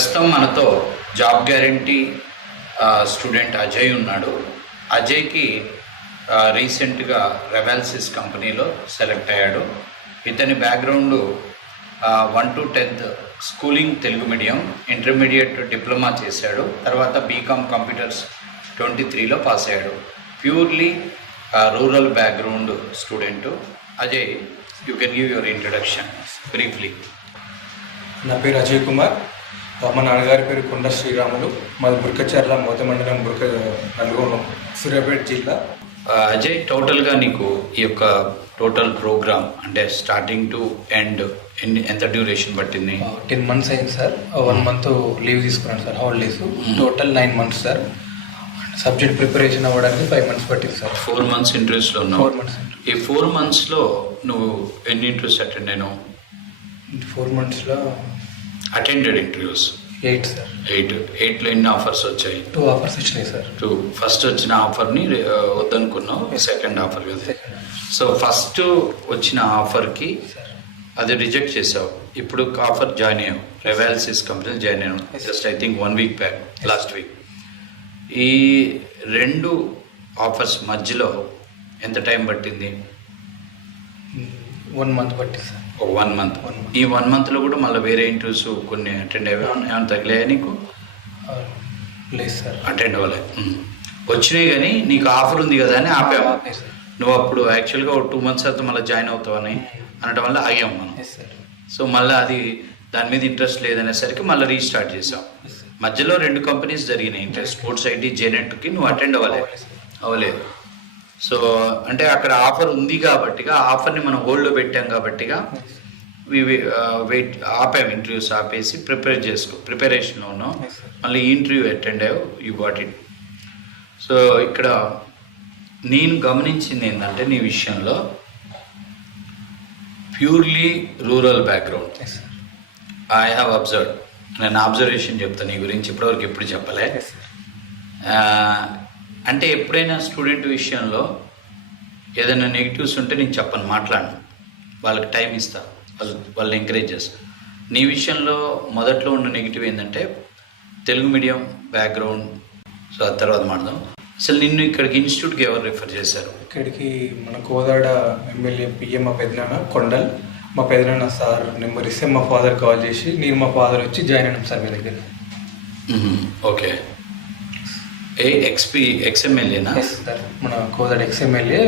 ప్రస్తుతం మనతో job guarantee student Ajay ఉన్నాడు. అజయ్కి రీసెంట్గా రెవాల్సిస్ కంపెనీలో సెలెక్ట్ అయ్యాడు. ఇతని background 1 to 10th schooling Telugu medium, intermediate diploma చేశాడు. తర్వాత బీకామ్ కంప్యూటర్స్ 23లో పాస్ అయ్యాడు. Purely rural background student. Ajay, you can give your introduction briefly. నా పేరు అజయ్ కుమార్. మా నాన్నగారి పేరు కొండ శ్రీరాములు. మాది బుర్కచర్ల మోత మండలం, నల్గొండ, సూర్యాపేట జిల్లా. అజయ్, టోటల్గా నీకు ఈ యొక్క టోటల్ ప్రోగ్రామ్ అంటే స్టార్టింగ్ టు ఎండ్ ఎంత డ్యూరేషన్ పట్టింది? 10 months అయింది సార్. 1 month లీవ్ తీసుకున్నాను sir, holidays. Total 9 months sir. Subject preparation అవ్వడానికి 5 months పట్టింది సార్. 4 months ఇంటర్వ్యూస్లో ఉన్నావు. 4 months. ఈ 4 monthsలో నువ్వు ఎన్ని ఇంటర్వ్యూస్ అటెండ్ అయినావు? 4 monthsలో అటెండెడ్ ఇంటర్వ్యూస్ 8 సార్. 8లో ఎన్ని ఆఫర్స్ వచ్చాయి? 2 offers వచ్చినాయి సార్. 2. ఫస్ట్ వచ్చిన ఆఫర్ని వద్దనుకున్నావు, సెకండ్ ఆఫర్ కదా. సో ఫస్ట్ వచ్చిన ఆఫర్కి అది రిజెక్ట్ చేసావు. ఇప్పుడు ఆఫర్ జాయిన్ అయ్యావు, రెవాల్సిస్ కంపెనీ జాయిన్ అయ్యావు. Just I think 1 week back, last week. ఈ 2 ఆఫర్స్ మధ్యలో ఎంత టైం పట్టింది? 1 month పట్టింది సార్. 1 month. ఈ 1 monthలో కూడా మళ్ళీ వేరే ఇంటర్వ్యూస్ కొన్ని అటెండ్ అయ్యావు. ఏమైనా తగిలాయా నీకు? లేదు సార్, అటెండ్ అవ్వలే. వచ్చినాయి కానీ నీకు ఆఫర్ ఉంది కదా అని ఆపావు. నువ్వు అప్పుడు యాక్చువల్గా 2 months తర్వాత మళ్ళీ జాయిన్ అవుతావని అనడం వల్ల ఆగాము మనం. సో మళ్ళీ అది దాని మీద ఇంట్రెస్ట్ లేదనేసరికి మళ్ళీ రీస్టార్ట్ చేసాం. మధ్యలో 2 కంపెనీస్ జరిగినాయి, స్పోర్ట్స్ ఐటీ, జేనెట్కి. నువ్వు అటెండ్ అవ్వలేదు. సో అంటే అక్కడ ఆఫర్ ఉంది కాబట్టిగా, ఆఫర్ని మనం హోల్డ్లో పెట్టాం కాబట్టిగా వెయిట్ ఆపాము, ఇంటర్వ్యూస్ ఆపేసి ప్రిపరేషన్లో ఉన్నాం. మళ్ళీ ఈ ఇంటర్వ్యూ అటెండ్ అయ్యావు, యూ గాట్ ఇట్. సో ఇక్కడ నేను గమనించింది ఏంటంటే నీ విషయంలో purely rural background. I have observe, నేను అబ్జర్వేషన్ చెప్తాను నీ గురించి, ఇప్పటివరకు ఎప్పుడు చెప్పలే. అంటే ఎప్పుడైనా స్టూడెంట్ విషయంలో ఏదైనా నెగిటివ్స్ ఉంటే నేను చెప్పను, మాట్లాడను, వాళ్ళకి టైం ఇస్తా, వాళ్ళని ఎంకరేజ్ చేస్తాను. నీ విషయంలో మొదట్లో ఉన్న నెగిటివ్ ఏంటంటే తెలుగు మీడియం బ్యాక్గ్రౌండ్. సో ఆ తర్వాత మాట్లాడదాం. అసలు నిన్ను ఇక్కడికి ఇన్స్టిట్యూట్కి ఎవరు రిఫర్ చేశారు? ఇక్కడికి మన కోదాడ ఎమ్మెల్యే పిఎం మా పెద్దనాన్న కొండల్, మా పెద్దనాన్న సార్ నెంబర్ ఇస్తే మా ఫాదర్ కాల్ చేసి నేను మా ఫాదర్ వచ్చి జాయిన్ అయినాం సార్ మీ దగ్గర. ఓకే. ఎక్స్ఎమ్మెల్యేనా? సార్, మన కోదాడ ఎక్స్ఎమ్మెల్యే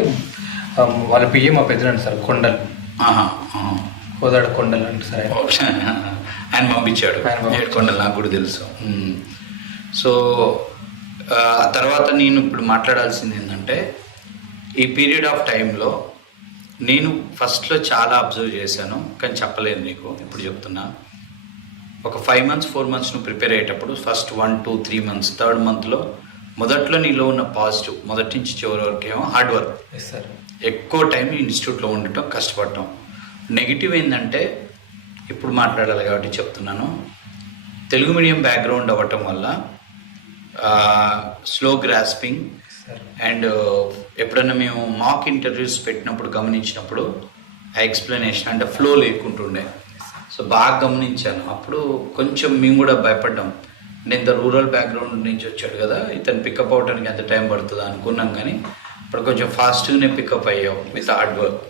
వాళ్ళ పిఎం మా పెద్దనాన్న సార్ కొండల్. కోదాడ కొండల్ అంటే సార్ ఆయన పంపించాడు. కొండల్ నాకు కూడా తెలుసు. సో ఆ తర్వాత నేను ఇప్పుడు మాట్లాడాల్సింది ఏంటంటే ఈ పీరియడ్ ఆఫ్ టైంలో నేను ఫస్ట్లో చాలా అబ్జర్వ్ చేశాను, కానీ చెప్పలేదు నీకు, ఇప్పుడు చెప్తున్నా. ఒక 5 months 4 months నువ్వు ప్రిపేర్ అయ్యేటప్పుడు ఫస్ట్ 1 2 3 months, 3rd monthలో మొదట్లో నీలో ఉన్న పాజిటివ్, మొదటి నుంచి చివరి వరకు ఏమో హార్డ్ వర్క్, ఎక్కువ టైం ఇన్స్టిట్యూట్లో ఉండటం, కష్టపడటం. నెగిటివ్ ఏంటంటే ఇప్పుడు మాట్లాడాలి కాబట్టి చెప్తున్నాను, తెలుగు మీడియం బ్యాక్గ్రౌండ్ అవ్వటం వల్ల స్లో గ్రాస్పింగ్ అండ్ ఎప్పుడైనా మేము మాక్ ఇంటర్వ్యూస్ పెట్టినప్పుడు గమనించినప్పుడు ఆ ఎక్స్ప్లెనేషన్ అంటే ఫ్లో లేకుంటుండే. సో బాగా గమనించాను. అప్పుడు కొంచెం మేము కూడా భయపడ్డాం. అంటే ఇంత రూరల్ బ్యాక్గ్రౌండ్ నుంచి వచ్చాడు కదా, ఇతను పికప్ అవడానికి ఎంత టైం పడుతుందా అనుకున్నాం, కానీ ఇప్పుడు కొంచెం ఫాస్ట్గానే పికప్ అయ్యాం విత్ హార్డ్ వర్క్.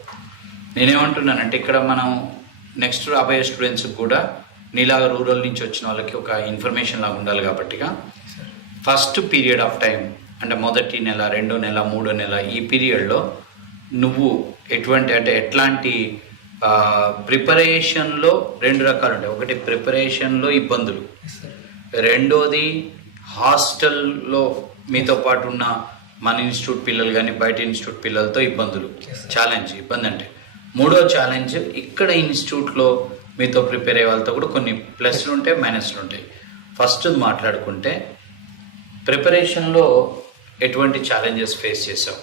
నేనేమంటున్నానంటే ఇక్కడ మనం నెక్స్ట్ రాబోయే స్టూడెంట్స్కి కూడా నీలాగా రూరల్ నుంచి వచ్చిన వాళ్ళకి ఒక ఇన్ఫర్మేషన్ లాగా ఉండాలి కాబట్టిగా ఫస్ట్ పీరియడ్ ఆఫ్ టైం అంటే మొదటి నెల, 2వ నెల, 3వ నెల, ఈ పీరియడ్లో నువ్వు ఎట్లాంటి ప్రిపరేషన్లో 2 రకాలు ఉంటాయి. ఒకటి ప్రిపరేషన్లో ఇబ్బందులు, రెండోది హాస్టల్లో మీతో పాటు ఉన్న మన ఇన్స్టిట్యూట్ పిల్లలు కానీ బయట ఇన్స్టిట్యూట్ పిల్లలతో ఇబ్బందులు, ఇబ్బంది అంటే. 3వ ఛాలెంజ్ ఇక్కడ ఇన్స్టిట్యూట్లో మీతో ప్రిపేర్ అయ్యే వాళ్ళతో కూడా కొన్ని ప్లస్లు ఉంటాయి, మైనస్లు ఉంటాయి. ఫస్ట్ మాట్లాడుకుంటే ప్రిపరేషన్లో ఎటువంటి ఛాలెంజెస్ ఫేస్ చేసావు?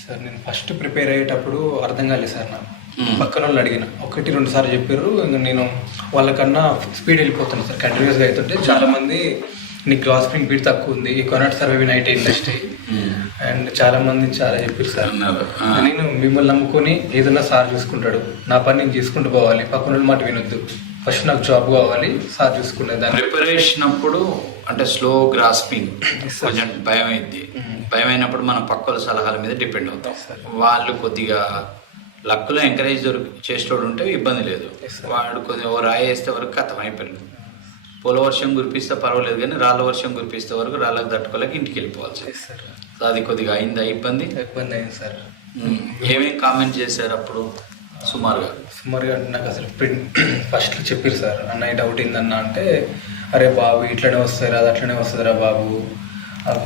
సార్, నేను ఫస్ట్ ప్రిపేర్ అయ్యేటప్పుడు అర్థం కాలేదు సార్. నాకు పక్కన వాళ్ళు అడిగిన 1-2 సార్లు చెప్పారు. నేను వాళ్ళకన్నా స్పీడ్ వెళ్ళిపోతున్నాను సార్. కంటిన్యూస్గా అవుతుంటే చాలామంది నీకు గ్రాస్పింగ్ స్పీడ్ తక్కువ ఉంది, ఈ కొనాట్ సర్వే నైట్ ఇండస్ట్రీ అండ్ చాలామంది చాలా చెప్పారు సార్. నేను మిమ్మల్ని నమ్ముకొని ఏదన్నా సార్ చూసుకుంటాడు, నా పని నేను చేసుకుంటూ పోవాలి, పక్కన మాట వినొద్దు ఫస్ట్ నాకు జాబ్ కావాలి, సార్ చూసుకునే దాన్ని. ప్రిపరేషన్ అప్పుడు అంటే స్లో గ్రాస్పింగ్ కొంచెం భయం అయింది. భయం అయినప్పుడు మనం పక్క వాళ్ళ సలహాల మీద డిపెండ్ అవుతాం. వాళ్ళు కొద్దిగా లక్లో ఎంకరేజ్ చేసేటోడు ఉంటే ఇబ్బంది లేదు. వాడు కొద్దిగా ఓ రాయి వేస్తే వరకు కథం అయిపోయింది. పొల వర్షం కురిపిస్తే పర్వాలేదు, కానీ రాళ్ళ వర్షం కురిపిస్తే వరకు రాళ్ళకు తట్టుకోలేక ఇంటికి వెళ్ళిపోవాల్సి. సో అది కొద్దిగా అయిందా ఇబ్బంది? ఇబ్బంది అయింది సార్. ఏమేమి కామెంట్ చేశారు అప్పుడు సుమారుగా? అంటే నాకు అసలు ఫస్ట్ చెప్పారు సార్, అన్న ఈ డౌట్ ఏందన్న అంటే, అరే బాబు ఇట్లనే వస్తుంది అది అట్లనే వస్తుందిరా బాబు,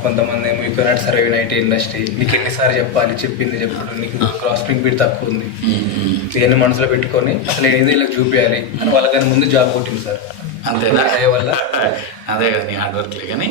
కొంతమంది ఏమో you cannot survive in IT industry, నీకు ఎన్నిసార్లు చెప్పాలి, చెప్పింది చెప్పడం, నీకు గ్రాస్పింగ్ బీట్ తక్కువ ఉంది, ఇవన్నీ మనసులో పెట్టుకొని అసలు ఏదో ఇలా చూపించాలి అని వాళ్ళకన్నా ముందు జాబ్ కొట్టింది సార్. అంతేనా? వల్ల అదే కానీ హార్డ్ వర్క్లే కానీ